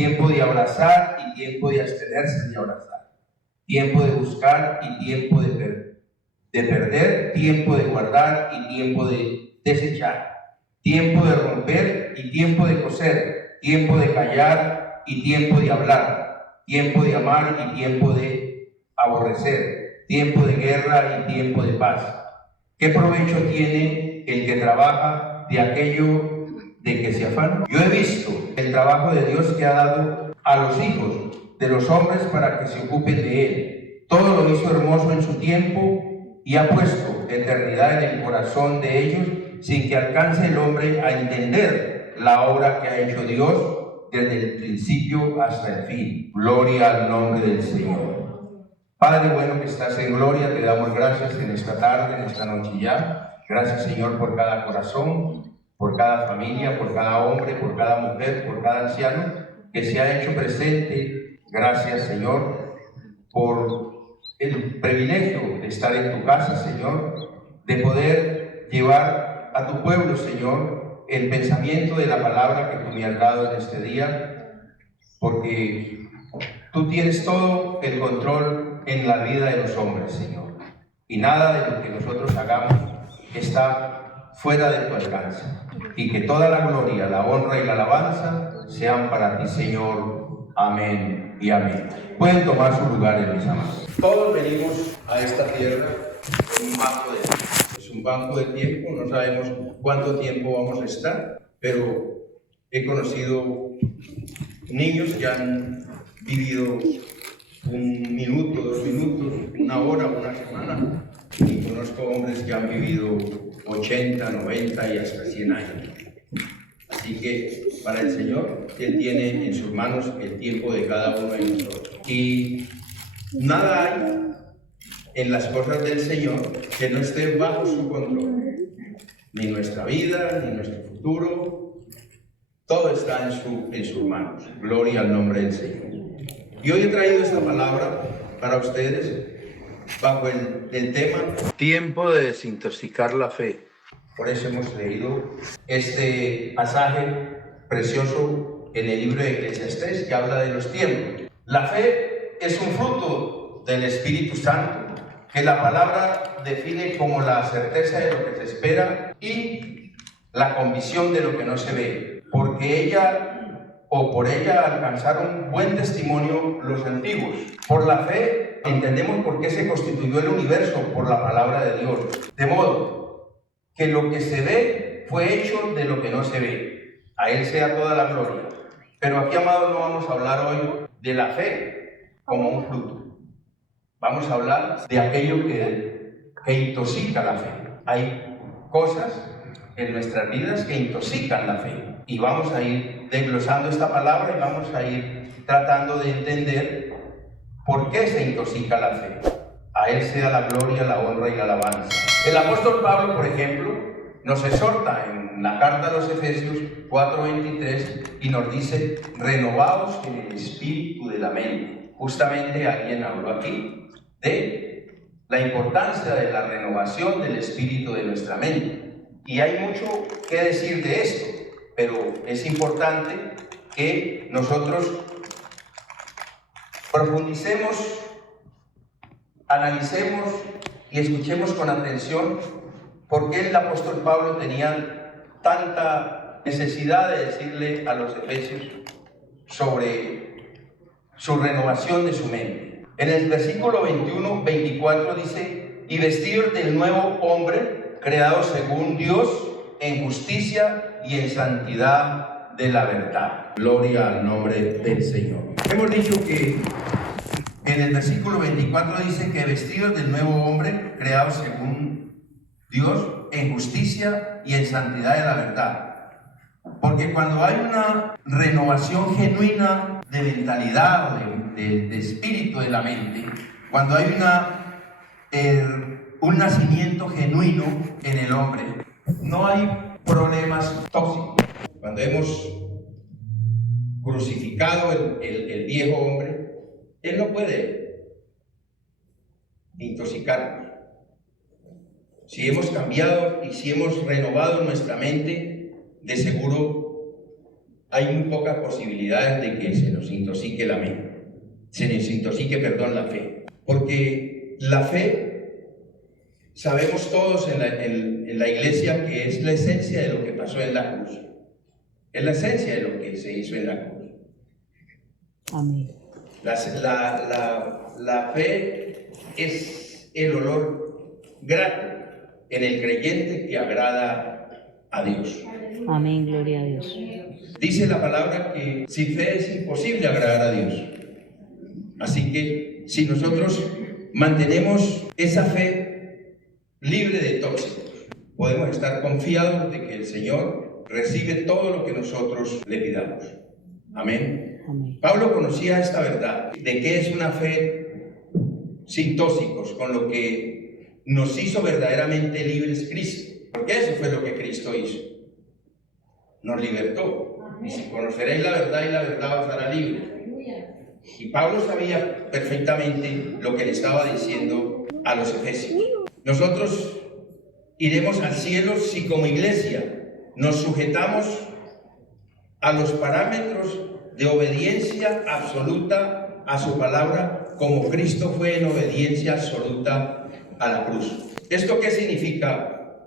tiempo de abrazar y tiempo de abstenerse de abrazar, tiempo de buscar y tiempo de perder, tiempo de guardar y tiempo de desechar, tiempo de romper y tiempo de coser, tiempo de callar y tiempo de hablar, tiempo de amar y tiempo de aborrecer, tiempo de guerra y tiempo de paz. ¿Qué provecho tiene el que trabaja de aquello de que se afana? Yo he visto el trabajo de Dios que ha dado a los hijos de los hombres para que se ocupen de él. Todo lo hizo hermoso en su tiempo y ha puesto eternidad en el corazón de ellos, sin que alcance el hombre a entender la obra que ha hecho Dios desde el principio hasta el fin. Gloria al nombre del Señor. Padre bueno que estás en gloria, te damos gracias en esta tarde, en esta noche ya. Gracias, Señor, por cada corazón, por cada familia, por cada hombre, por cada mujer, por cada anciano que se ha hecho presente. Gracias, Señor, por el privilegio de estar en tu casa, Señor, de poder llevar a tu pueblo, Señor, el pensamiento de la palabra que tú me has dado en este día, porque tú tienes todo el control en la vida de los hombres, Señor, y nada de lo que nosotros hagamos está fuera de tu alcance, y que toda la gloria, la honra y la alabanza sean para ti, Señor. Amén y amén. Pueden tomar su lugar, mis amados. Todos venimos a esta tierra con un banco de tiempo. Es un banco de tiempo, no sabemos cuánto tiempo vamos a estar, pero he conocido niños que han vivido 1 minuto, 2 minutos, 1 hora, 1 semana, y conozco hombres que han vivido 80, 90 y hasta 100 años. Así que para el Señor, Él tiene en sus manos el tiempo de cada uno de nosotros. Y nada hay en las cosas del Señor que no esté bajo su control. Ni nuestra vida, ni nuestro futuro, todo está en sus manos. Gloria al nombre del Señor. Y hoy he traído esta palabra para ustedes bajo el tema tiempo de desintoxicar la fe. Por eso hemos leído este pasaje precioso en el libro de Eclesiastés que habla de los tiempos. La fe es un fruto del Espíritu Santo que la palabra define como la certeza de lo que se espera y la convicción de lo que no se ve, porque ella o por ella alcanzaron buen testimonio los antiguos. Por la fe entendemos por qué se constituyó el universo, por la palabra de Dios, de modo que lo que se ve fue hecho de lo que no se ve. A Él sea toda la gloria. Pero aquí, amados, no vamos a hablar hoy de la fe como un fruto. Vamos a hablar de aquello que intoxica la fe. Hay cosas en nuestras vidas que intoxican la fe. Y vamos a ir desglosando esta palabra y vamos a ir tratando de entender por qué se intoxica la fe. A Él sea la gloria, la honra y la alabanza. El apóstol Pablo, por ejemplo, nos exhorta en la carta a los Efesios 4:23 y nos dice: renovaos en el espíritu de la mente. Justamente alguien habló aquí de la importancia de la renovación del espíritu de nuestra mente. Y hay mucho que decir de esto, pero es importante que nosotros profundicemos, analicemos y escuchemos con atención por qué el apóstol Pablo tenía tanta necesidad de decirle a los efesios sobre su renovación de su mente. En el versículo 21-24 dice: y vestidos del nuevo hombre, creado según Dios, en justicia y en santidad de la verdad. Gloria al nombre del Señor. Hemos dicho que en el versículo 24 dice que vestidos del nuevo hombre, creado según Dios, en justicia y en santidad de la verdad. Porque cuando hay una renovación genuina de mentalidad o de espíritu de la mente, cuando hay un nacimiento genuino en el hombre, no hay problemas tóxicos. Cuando hemos crucificado el viejo hombre, él no puede intoxicarnos. Si hemos cambiado y si hemos renovado nuestra mente, de seguro hay muy pocas posibilidades de que se nos intoxique la mente, la fe. Porque la fe, sabemos todos en la iglesia que es la esencia de lo que pasó en la cruz. Es la esencia de lo que se hizo en la cruz. Amén. La fe es el olor grato en el creyente que agrada a Dios. Amén, gloria a Dios. Dice la palabra que sin fe es imposible agradar a Dios. Así que si nosotros mantenemos esa fe libre de tóxicos, podemos estar confiados de que el Señor recibe todo lo que nosotros le pidamos. Amén. Amén. Pablo conocía esta verdad de que es una fe sin tóxicos, con lo que nos hizo verdaderamente libres Cristo, porque eso fue lo que Cristo hizo, nos libertó. Y si conoceréis la verdad y la verdad os hará libres. Y Pablo sabía perfectamente lo que le estaba diciendo a los efesios. Nosotros iremos al cielo si como iglesia nos sujetamos a los parámetros de obediencia absoluta a su palabra, como Cristo fue en obediencia absoluta a la cruz. ¿Esto qué significa?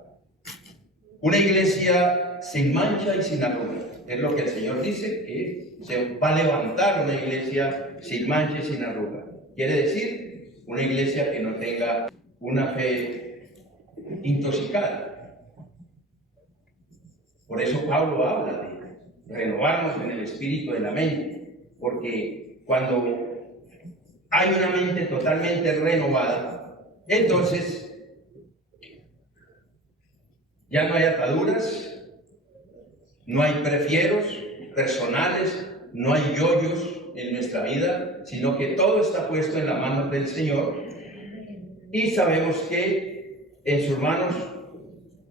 Una iglesia sin mancha y sin arruga. Es lo que el Señor dice, que se va a levantar una iglesia sin mancha y sin arruga. Quiere decir, una iglesia que no tenga una fe intoxicada. Por eso Pablo habla de renovarnos en el espíritu de la mente, porque cuando hay una mente totalmente renovada, entonces ya no hay ataduras, no hay prefieros personales, no hay yoyos en nuestra vida, sino que todo está puesto en las manos del Señor, y sabemos que en sus manos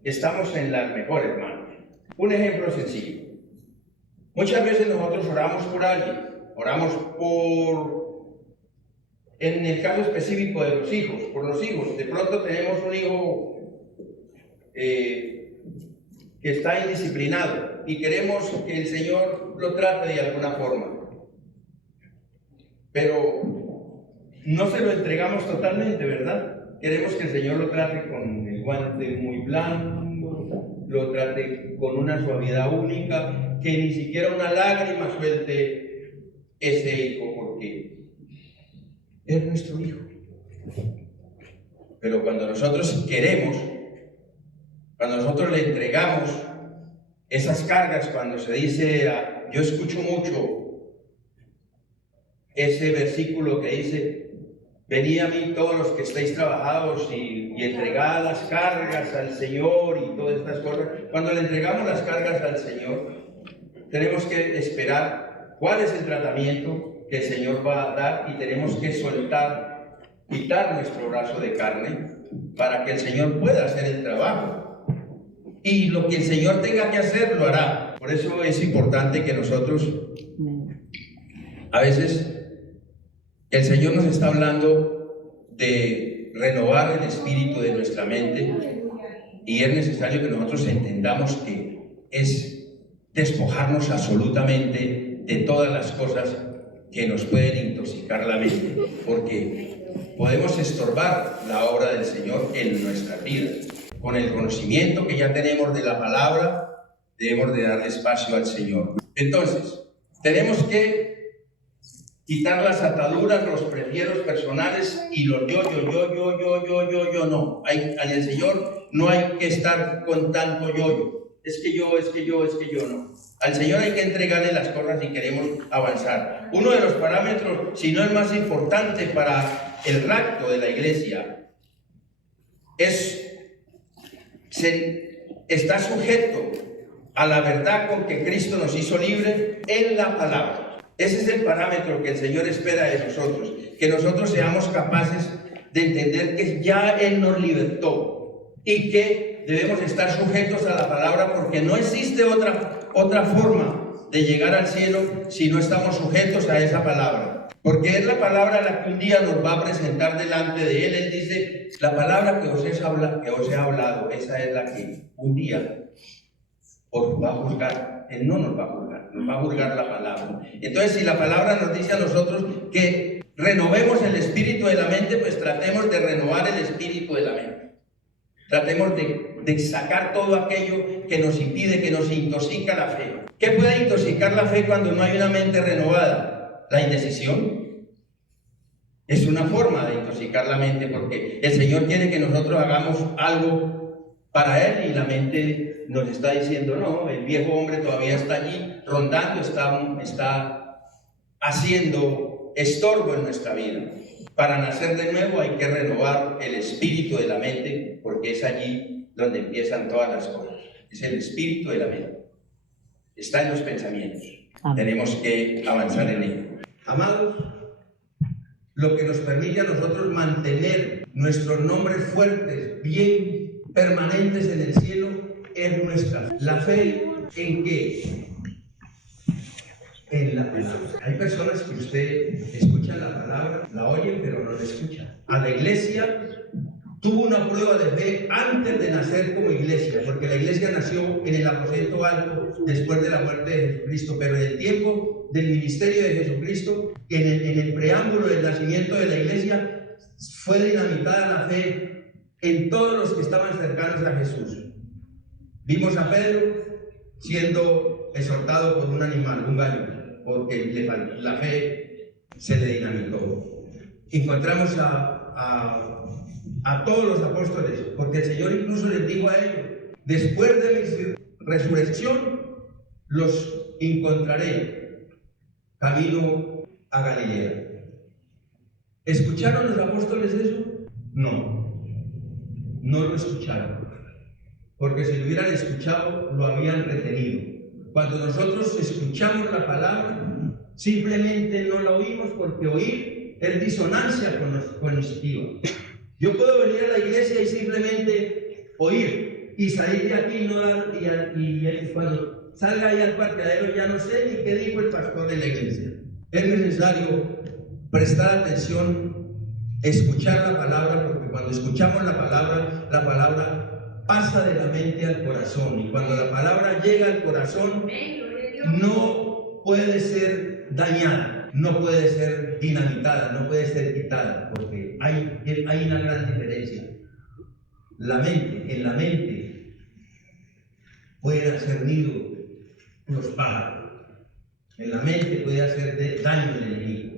estamos en las mejores manos. Un ejemplo sencillo. Muchas veces nosotros oramos por alguien, oramos en el caso específico de los hijos, por los hijos. De pronto tenemos un hijo que está indisciplinado y queremos que el Señor lo trate de alguna forma, pero no se lo entregamos totalmente, ¿verdad? Queremos que el Señor lo trate con el guante muy blanco, lo trate con una suavidad única, que ni siquiera una lágrima suelte ese hijo, porque es nuestro hijo. Pero cuando nosotros queremos, cuando nosotros le entregamos esas cargas, cuando se dice, yo escucho mucho ese versículo que dice, venid a mí todos los que estáis trabajados y entregad las cargas al Señor y todas estas cosas. Cuando le entregamos las cargas al Señor, tenemos que esperar cuál es el tratamiento que el Señor va a dar, y tenemos que soltar, quitar nuestro brazo de carne para que el Señor pueda hacer el trabajo. Y lo que el Señor tenga que hacer, lo hará. Por eso es importante que nosotros, a veces, el Señor nos está hablando de renovar el espíritu de nuestra mente, y es necesario que nosotros entendamos que es despojarnos absolutamente de todas las cosas que nos pueden intoxicar la mente, porque podemos estorbar la obra del Señor en nuestras vidas. Con el conocimiento que ya tenemos de la palabra, debemos de darle espacio al Señor. Entonces, tenemos que quitar las ataduras, los prefieros personales y los yo, no. En el Señor no hay que estar con tanto yo. Es que yo, no. Al Señor hay que entregarle las cosas si queremos avanzar. Uno de los parámetros, si no el más importante para el rapto de la iglesia, está sujeto a la verdad con que Cristo nos hizo libres en la palabra. Ese es el parámetro que el Señor espera de nosotros, que nosotros seamos capaces de entender que ya Él nos libertó y que debemos estar sujetos a la palabra, porque no existe otra forma de llegar al cielo si no estamos sujetos a esa palabra, porque es la palabra la que un día nos va a presentar delante de Él. Él dice, la palabra que os he hablado, esa es la que un día os va a juzgar. Él no nos va a juzgar. nos va a juzgar la palabra. Entonces, si la palabra nos dice a nosotros que renovemos el espíritu de la mente, pues tratemos de renovar el espíritu de la mente. Tratemos de sacar todo aquello que nos impide, que nos intoxica la fe. ¿Qué puede intoxicar la fe cuando no hay una mente renovada? La indecisión. Es una forma de intoxicar la mente, porque el Señor quiere que nosotros hagamos algo para Él y la mente nos está diciendo, no, el viejo hombre todavía está allí rondando, está haciendo estorbo en nuestra vida. Para nacer de nuevo hay que renovar el espíritu de la mente, porque es allí donde empiezan todas las cosas. Es el espíritu de la mente. Está en los pensamientos. Tenemos que avanzar en ello. Amados, lo que nos permite a nosotros mantener nuestros nombres fuertes, bien permanentes en el cielo, es nuestra fe. ¿La fe en qué? En la palabra. Hay personas que usted escucha la palabra, la oyen, pero no la escuchan. A la iglesia tuvo una prueba de fe antes de nacer como iglesia, porque la iglesia nació en el aposento alto después de la muerte de Jesucristo, pero en el tiempo del ministerio de Jesucristo, en el preámbulo del nacimiento de la iglesia, fue dinamitada la fe en todos los que estaban cercanos a Jesús. Vimos a Pedro siendo exhortado por un animal, un gallo, porque la fe se le dinamitó. Encontramos a todos los apóstoles, porque el Señor incluso les dijo a ellos, después de mi resurrección, los encontraré camino a Galilea. ¿Escucharon los apóstoles eso? No lo escucharon, porque si lo hubieran escuchado, lo habían retenido. Cuando nosotros escuchamos la palabra, simplemente no la oímos, porque oír es disonancia cognitiva. Yo puedo venir a la iglesia y simplemente oír y salir de aquí y cuando salga ahí al parqueadero ya no sé ni qué dijo el pastor de la iglesia. Es necesario prestar atención, escuchar la palabra, porque cuando escuchamos la palabra pasa de la mente al corazón, y cuando la palabra llega al corazón no puede ser dañada, no puede ser dinamitada, no puede ser quitada, porque hay una gran diferencia. En la mente pueden hacer nido los pájaros, en la mente puede hacer daño el enemigo.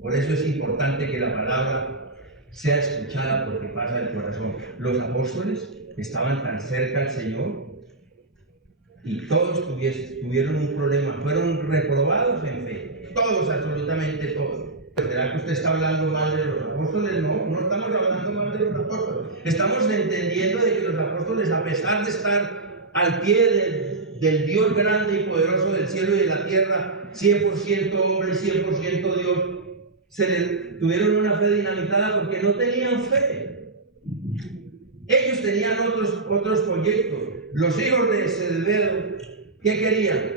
Por eso es importante que la palabra sea escuchada, porque pasa del corazón. Los apóstoles estaban tan cerca al Señor y todos tuvieron un problema, fueron reprobados en fe, todos, absolutamente todos. ¿Será que usted está hablando mal de los apóstoles? No estamos hablando mal de los apóstoles. Estamos entendiendo de que los apóstoles, a pesar de estar al pie del Dios grande y poderoso del cielo y de la tierra, 100% hombre y 100% Dios, tuvieron una fe dinamitada porque no tenían fe. Ellos tenían otros proyectos. Los hijos de Zebedayo, ¿qué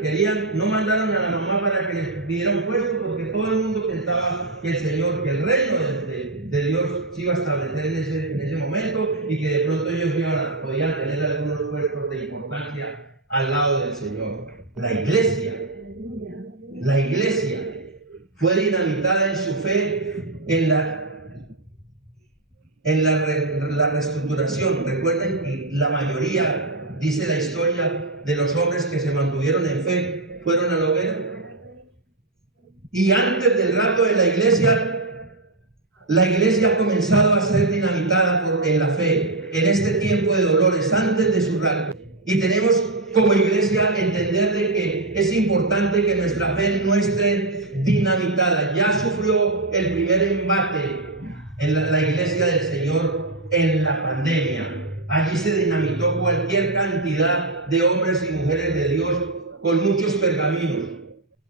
querían? No mandaron a la mamá para que les pidiera un puesto, porque todo el mundo pensaba que el reino de Dios se iba a establecer en ese momento, y que de pronto ellos podían tener algunos puestos de importancia al lado del Señor. La iglesia fue dinamitada en su fe en la reestructuración. Recuerden que la mayoría, dice la historia, de los hombres que se mantuvieron en fe fueron a la hoguera. Y antes del rapto de la iglesia ha comenzado a ser dinamitada en la fe, en este tiempo de dolores, antes de su rapto. Y tenemos como iglesia entender de que es importante que nuestra fe no esté dinamitada. Ya sufrió el primer embate en la iglesia del Señor en la pandemia. Allí se dinamitó cualquier cantidad de hombres y mujeres de Dios con muchos pergaminos.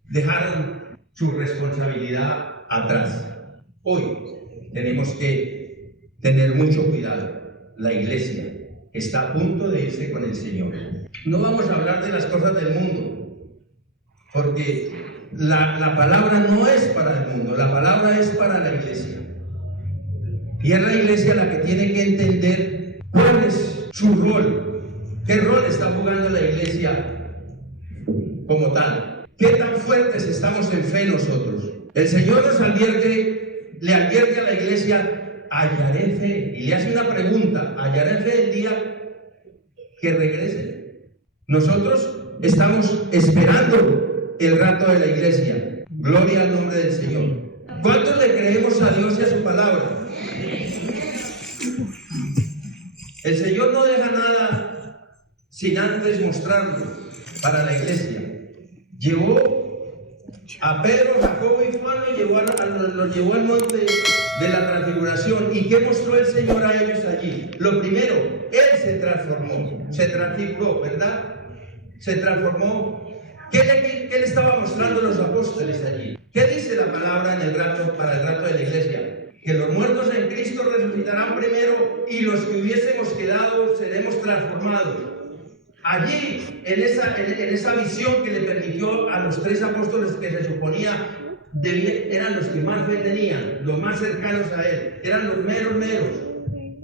Dejaron su responsabilidad atrás. Hoy tenemos que tener mucho cuidado. La iglesia está a punto de irse con el Señor. No vamos a hablar de las cosas del mundo, porque la palabra no es para el mundo, la palabra es para la iglesia. Y es la iglesia la que tiene que entender cuál es su rol, qué rol está jugando la iglesia como tal. ¿Qué tan fuertes estamos en fe nosotros? El Señor nos advierte, le advierte a la iglesia, hallaré fe. Y le hace una pregunta, ¿hallaré fe el día que regrese? Nosotros estamos esperando el rato de la iglesia. Gloria al nombre del Señor. ¿Cuántos le creemos a Dios y a su palabra? El Señor no deja nada sin antes mostrarlo para la iglesia. Llevó a Pedro, Jacobo y Juan, los llevó al monte de la transfiguración. ¿Y qué mostró el Señor a ellos allí? Lo primero, Él se transformó, se transfiguró, ¿verdad? Se transformó. ¿Qué le estaba mostrando a los apóstoles allí? ¿Qué dice la palabra para el rato de la iglesia? Que los muertos en Cristo resucitarán primero y los que hubiésemos quedado seremos transformados. Allí, en esa visión que le permitió a los 3 apóstoles que se suponía eran los que más fe tenían, los más cercanos a Él, eran los meros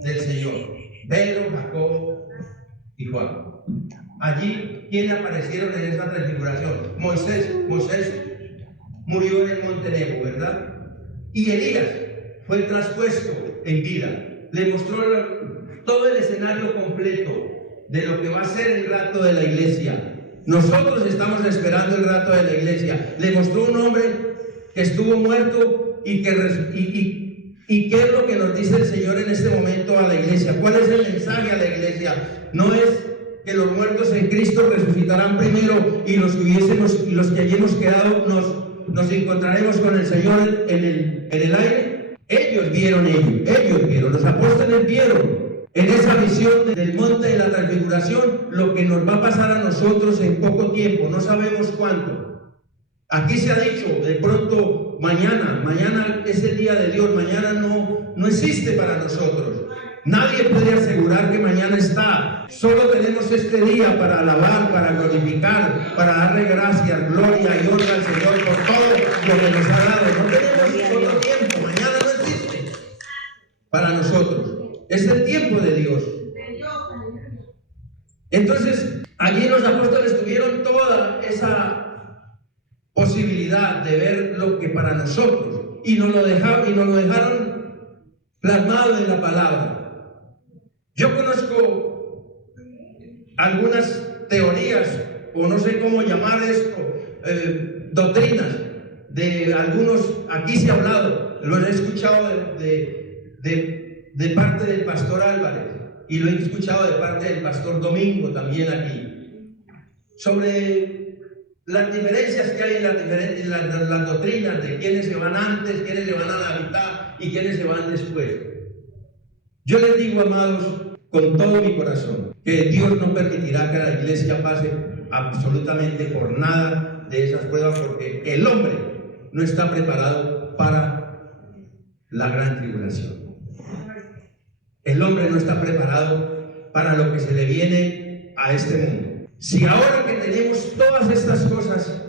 del Señor, Pedro, Jacobo y Juan. Allí, ¿quién aparecieron en esa transfiguración? Moisés murió en el monte Nebo, ¿verdad? Y Elías fue traspuesto en vida. Le mostró todo el escenario completo de lo que va a ser el rato de la iglesia. Nosotros estamos esperando el rato de la iglesia. Le mostró un hombre que estuvo muerto y qué es lo que nos dice el Señor en este momento a la iglesia. ¿Cuál es el mensaje a la iglesia? No es que los muertos en Cristo resucitarán primero y los que hayamos quedado nos encontraremos con el Señor en el aire. Ellos vieron, los apóstoles vieron en esa visión del monte de la transfiguración lo que nos va a pasar a nosotros en poco tiempo, no sabemos cuánto. Aquí se ha dicho, de pronto, mañana es el día de Dios, mañana no existe para nosotros. Nadie puede asegurar que mañana está. Solo tenemos este día para alabar, para glorificar, para darle gracias, gloria y honra al Señor por todo lo que nos ha dado. No tenemos otro tiempo, mañana no existe para nosotros. Es el tiempo de Dios. Entonces, allí los apóstoles tuvieron toda esa posibilidad de ver lo que para nosotros, y nos lo dejaron plasmado en la palabra. Yo conozco algunas teorías, o no sé cómo llamar esto, doctrinas de algunos. Aquí se ha hablado, lo he escuchado de parte del pastor Álvarez, y lo he escuchado de parte del pastor Domingo también aquí, sobre las diferencias que hay en las doctrinas de quiénes se van antes, quiénes se van a la mitad y quiénes se van después. Yo les digo, amados, con todo mi corazón, que Dios no permitirá que la iglesia pase absolutamente por nada de esas pruebas, porque el hombre no está preparado para la gran tribulación. El hombre no está preparado para lo que se le viene a este mundo. Si ahora que tenemos todas estas cosas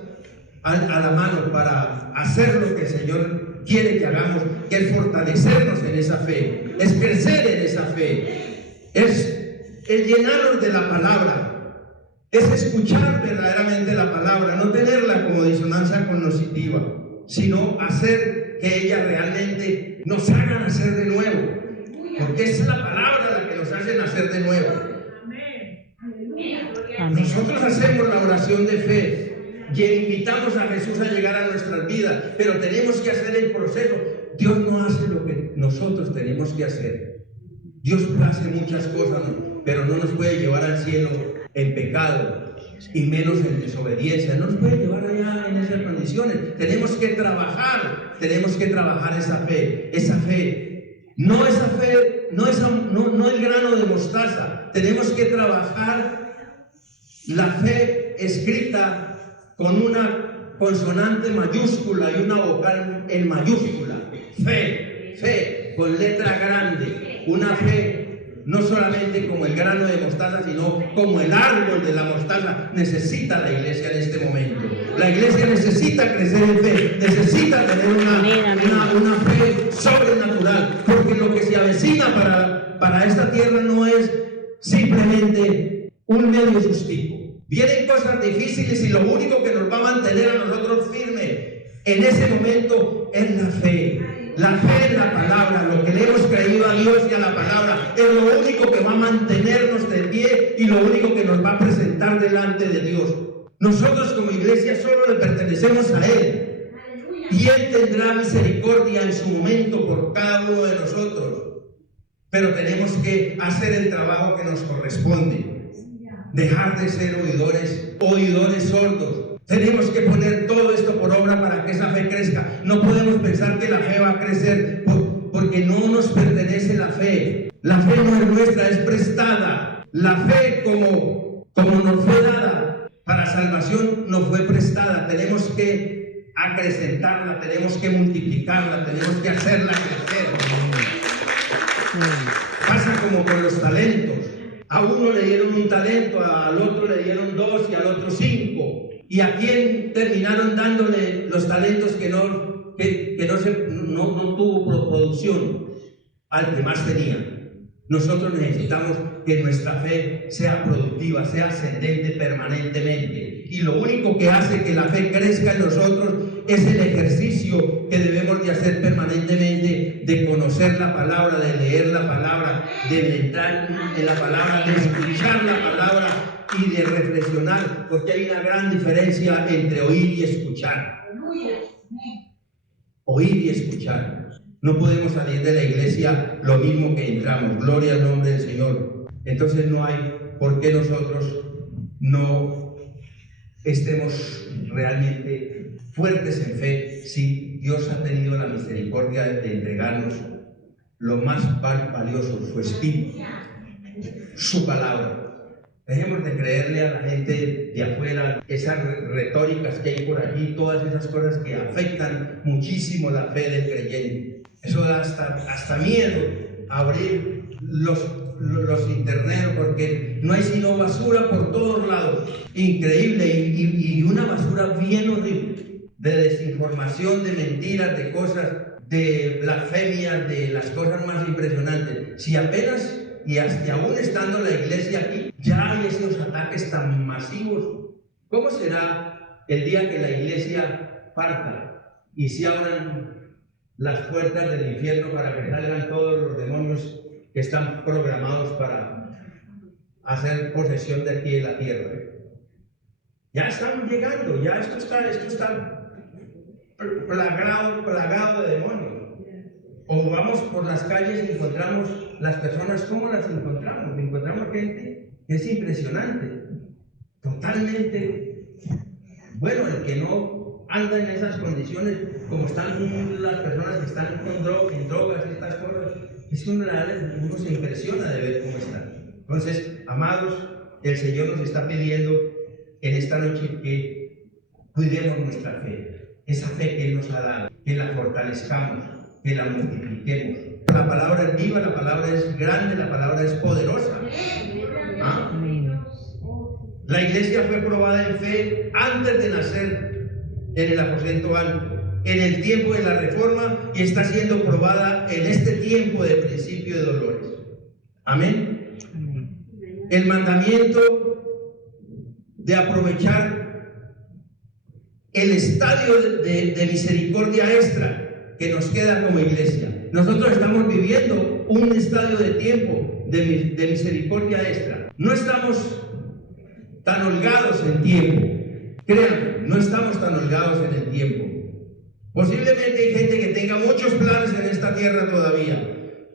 a la mano para hacer lo que el Señor quiere que hagamos, que es fortalecernos en esa fe, es crecer en esa fe, es llenarnos de la palabra, es escuchar verdaderamente la palabra, no tenerla como disonancia cognitiva, sino hacer que ella realmente nos haga nacer de nuevo, porque es la palabra la que nos hace nacer de nuevo. Amén. Nosotros hacemos la oración de fe y invitamos a Jesús a llegar a nuestras vidas, pero tenemos que hacer el proceso. Dios no hace lo que nosotros tenemos que hacer. Dios hace muchas cosas, pero no nos puede llevar al cielo en pecado, y menos en desobediencia. No nos puede llevar allá en esas condiciones. Tenemos que trabajar esa fe. No el grano de mostaza. Tenemos que trabajar la fe escrita con una consonante mayúscula y una vocal en mayúscula. Fe, con letra grande. Una fe no solamente como el grano de mostaza, sino como el árbol de la mostaza necesita la iglesia en este momento. La iglesia necesita crecer en fe, necesita tener una fe sobrenatural, porque lo que se avecina para esta tierra no es simplemente un medio sustico. Vienen cosas difíciles y lo único que nos va a mantener a nosotros firmes en ese momento es la fe. La fe en la palabra, lo que le hemos creído a Dios y a la palabra, es lo único que va a mantenernos de pie y lo único que nos va a presentar delante de Dios. Nosotros como iglesia solo le pertenecemos a Él. Y Él tendrá misericordia en su momento por cada uno de nosotros. Pero tenemos que hacer el trabajo que nos corresponde. Dejar de ser oidores sordos. Tenemos que poner todo esto por obra para que esa fe crezca. No podemos pensar que la fe va a crecer porque no nos pertenece la fe. La fe no es nuestra, es prestada. La fe como nos fue dada para salvación nos fue prestada. Tenemos que acrecentarla, tenemos que multiplicarla, tenemos que hacerla crecer. Pasa como con los talentos. A uno le dieron un talento, al otro le dieron 2 y al otro 5. ¿Y a quién terminaron dándole los talentos que no tuvo producción? Al que más tenía. Nosotros necesitamos que nuestra fe sea productiva, sea ascendente permanentemente. Y lo único que hace que la fe crezca en nosotros es el ejercicio que debemos de hacer permanentemente de conocer la palabra, de leer la palabra, de entrar en la palabra, de escuchar la palabra y de reflexionar, porque hay una gran diferencia entre oír y escuchar. Oír y escuchar. No podemos salir de la iglesia lo mismo que entramos. Gloria al nombre del Señor. Entonces no hay por qué nosotros no estemos realmente fuertes en fe si Dios ha tenido la misericordia de entregarnos lo más valioso, su espíritu, su palabra. Dejemos de creerle a la gente de afuera esas retóricas que hay por allí, todas esas cosas que afectan muchísimo la fe del creyente. Eso da hasta miedo abrir los interneros, porque no hay sino basura por todos lados. Increíble, y una basura bien horrible, de desinformación, de mentiras, de cosas, de blasfemias, de las cosas más impresionantes. Si apenas y hasta aún estando la iglesia aquí, ya hay esos ataques tan masivos. ¿Cómo será el día que la iglesia parta y se abran las puertas del infierno para que salgan todos los demonios que están programados para hacer posesión de aquí de la tierra? Ya están llegando, ya esto está plagado de demonios. O vamos por las calles y encontramos las personas, ¿cómo las encontramos? Encontramos gente que es impresionante, totalmente. Bueno, el que no anda en esas condiciones, como están las personas que están en drogas y estas cosas, es que uno se impresiona de ver cómo están. Entonces, amados, el Señor nos está pidiendo en esta noche que cuidemos nuestra fe, esa fe que Él nos ha dado, que la fortalezcamos, que la multipliquemos. La palabra es viva, la palabra es grande, la palabra es poderosa. ¿Ah? La iglesia fue probada en fe antes de nacer en el aposento alto, en el tiempo de la reforma, y está siendo probada en este tiempo de principio de dolores. Amén. El mandamiento de aprovechar el estadio de misericordia extra que nos queda como iglesia. Nosotros estamos viviendo un estadio de tiempo de misericordia extra. No estamos tan holgados en tiempo. Créanme, no estamos tan holgados en el tiempo. Posiblemente hay gente que tenga muchos planes en esta tierra todavía,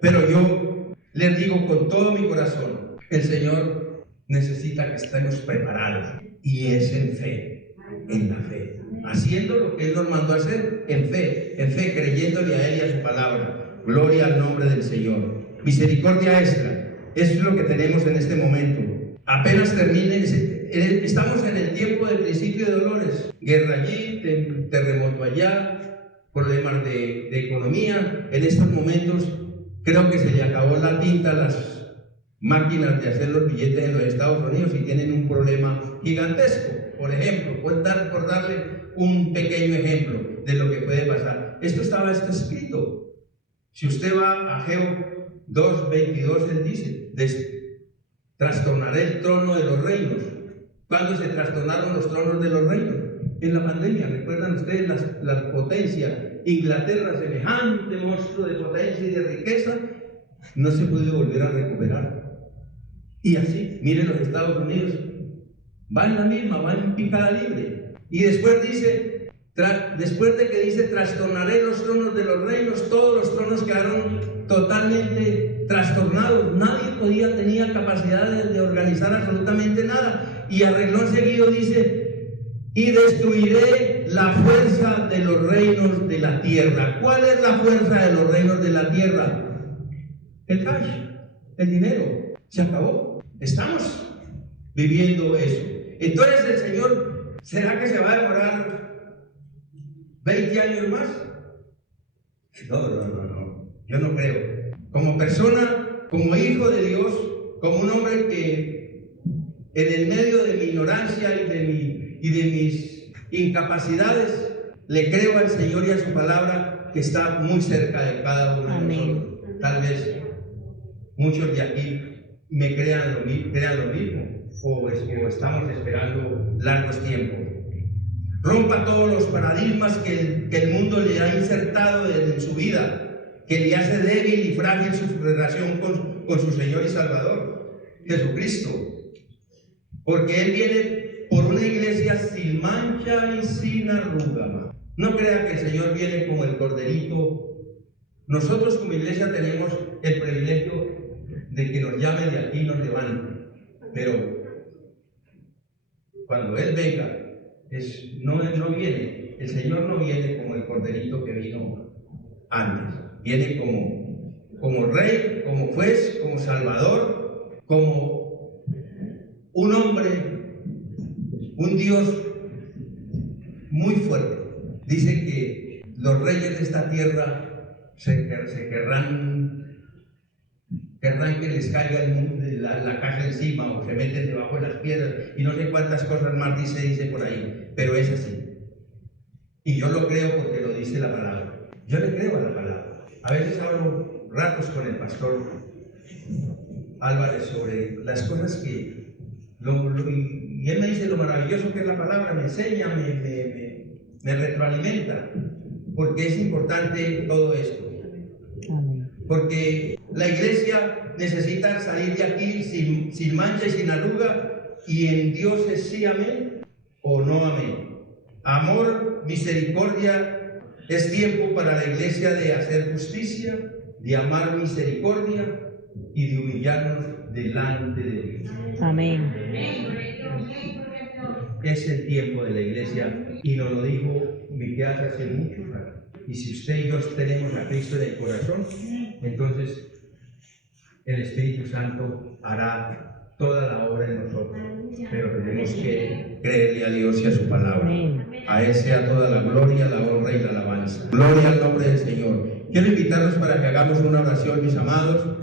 pero yo les digo con todo mi corazón, el Señor necesita que estemos preparados, y es en fe, en la fe, haciendo lo que Él nos mandó a hacer, en fe, creyéndole a Él y a su palabra. Gloria al nombre del Señor. Misericordia extra, eso es lo que tenemos en este momento. Apenas termine, estamos en el tiempo del principio de dolores. Guerra allí, terremoto allá, problemas de economía. En estos momentos creo que se le acabó la tinta a las máquinas de hacer los billetes en los Estados Unidos y tienen un problema gigantesco. Por ejemplo, por darle un pequeño ejemplo de lo que puede pasar. Esto escrito. Si usted va a Ageo 2:22, él dice: trastornaré el trono de los reinos. ¿Cuándo se trastornaron los tronos de los reinos? En la pandemia. ¿Recuerdan ustedes las potencias? Inglaterra, semejante monstruo de potencia y de riqueza, no se puede volver a recuperar. Y así, miren los Estados Unidos, va en la misma, va en picada libre. Y después dice, después de que dice, trastornaré los tronos de los reinos, todos los tronos quedaron totalmente trastornados. Nadie tenía capacidad de organizar absolutamente nada. Y a renglón seguido dice, y destruiré la fuerza de los reinos de la tierra. ¿Cuál es la fuerza de los reinos de la tierra? El cash, el dinero. Se acabó. Estamos viviendo eso. Entonces el Señor, ¿será que se va a demorar 20 años más? No. Yo no creo. Como persona, como hijo de Dios, como un hombre que en el medio de mi ignorancia y de mis incapacidades, le creo al Señor y a su palabra que está muy cerca de cada uno de nosotros. Tal vez muchos de aquí me crean lo mismo, o estamos esperando largos tiempos. Rompa todos los paradigmas que el mundo le ha insertado en su vida, que le hace débil y frágil su relación con su Señor y Salvador, Jesucristo. Porque Él viene por una iglesia sin mancha y sin arruga. No crea que el Señor viene como el corderito. Nosotros como iglesia tenemos el privilegio de que nos llamen de aquí y nos levanten. Pero cuando Él venga, no viene. El Señor no viene como el corderito que vino antes. Viene como rey, como juez, como salvador, como un hombre, un Dios muy fuerte. Dice que los reyes de esta tierra se querrán que les caiga la casa encima, o se meten debajo de las piedras, y no sé cuántas cosas más dice por ahí, pero es así. Y yo lo creo porque lo dice la palabra. Yo le creo a la palabra. A veces hablo ratos con el pastor Álvarez sobre las cosas que y él me dice lo maravilloso que es la palabra, me enseña, me retroalimenta, porque es importante todo esto. Amén. Porque la iglesia necesita salir de aquí sin mancha y sin arruga, y en Dios es sí amén o no amén. Amor, misericordia, es tiempo para la iglesia de hacer justicia, de amar misericordia y de humillarnos delante de Dios. Amén. Es el tiempo de la iglesia, y nos lo dijo Miqueas hace mucho rato. Y si usted y yo tenemos a Cristo en el corazón, entonces el Espíritu Santo hará toda la obra en nosotros. Pero tenemos que creerle a Dios y a su palabra. Amén. A Él sea toda la gloria, la honra y la alabanza. Gloria al nombre del Señor. Quiero invitarlos para que hagamos una oración, mis amados.